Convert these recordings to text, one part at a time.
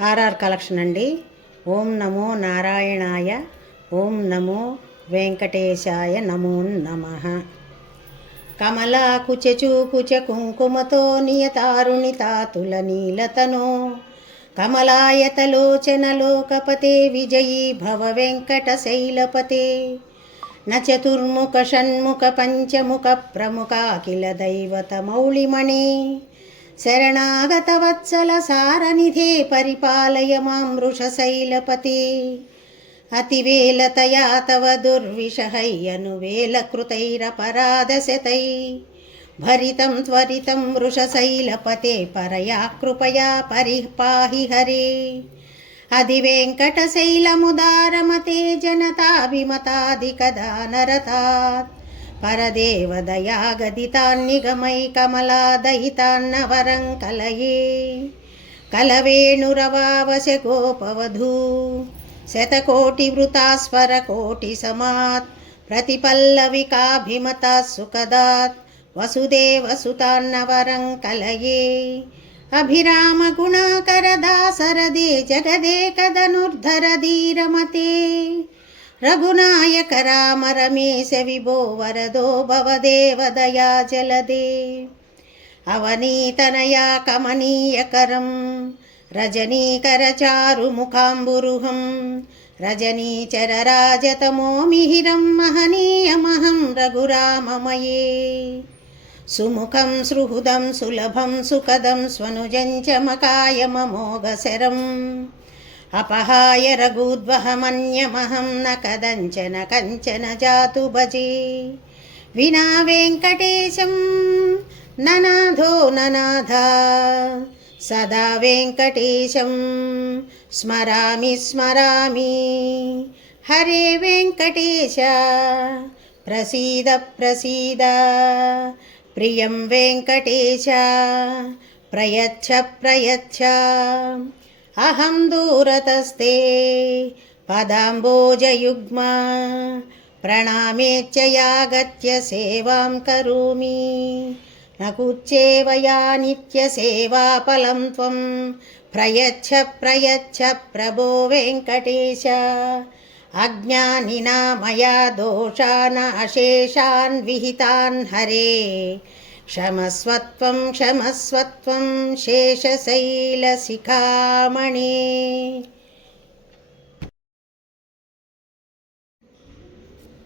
RR collection అండి. ఓం నమో నారాయణాయ, ఓం నమో వెంకటేశాయ, నమో నమః. కమలాకుచూకుచ కుంకుమతో నియతారుణితాతుల నీలతనో కమలాయతలోచనలోకపతే విజయీ భవ వెంకటశైలపతే. న చతుర్ముఖ షణ్ముఖ పంచముఖ ప్రముఖాఖిల దైవత మౌళిమణే. శరణాగత వత్సల సారనిధే పరిపాలయ మాం వృషశైలపతే. అతివేలతయా తవ దుర్విషహయ్యను వేలకృతైరపరాధశతై భరితం త్వరితం వృషశైలపతే పరయా కృపయా పరిపాహి హరే. అధి వెంకటశైలముదారమతే జనతాభిమతాధికదానరతాత్ పరదేవదయా గదితాన్నిగమై కమలాదయితాన్నవరం కలయే. కలవేణురవావశ గోపవధూ శతకోటివృతాస్వర కోటి సమాత్ ప్రతిపల్లవికాభిమతా సుఖదాత్ వసుదేవసుతాన్నవరం కలయే. అభిరామ గుణాకర దాసరదే జగదేకధనుర్ధర ధీరమతే. రఘునాయక రామ రమేశ విభో వరదో భవదేవ దయా జలదే. అవనీతనయా కమనీయకరం రజనీకర చారు ముఖాంబురుహం రజనీచర రాజతమో మిహిరం మహనీయమహం రఘురామమయే. సుముఖం సుహృదం సులభం సుఖదం స్వనుజం చమకాయమమోఘశరం అపహాయ రఘూద్వహమన్యమహం న కదంచన కంచన జాతు భజే. వినా వెంకటేశం ననాథో ననాథా సదా వెంకటేశం స్మరామి స్మరామి. హరే వెంకటేశ ప్రసీద ప్రసీద. ప్రియం వెంకటేశ ప్రయచ్ఛ ప్రయచ్ఛ. అహం దూరతస్తే పదాంబోజయుగ్మా ప్రణామేచ్చ యాగత్య సేవాం కరోమి. నకుచ్చేవయా నిత్య సేవాఫలం త్వం ప్రయచ్ఛ ప్రయచ్ఛ ప్రభో వెంకటేశ. అజ్ఞానినా మయా దోషాన్ అశేషాన్ విహితాన్ హరే. క్షమస్వత్వం క్షమస్వత్వం శేషశైల శిఖామణి.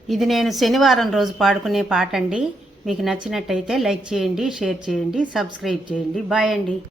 ఇది నేను శనివారం రోజు పాడుకునే పాట అండి. మీకు నచ్చినట్టయితే లైక్ చేయండి, షేర్ చేయండి, సబ్స్క్రైబ్ చేయండి. బాయ్ అండి.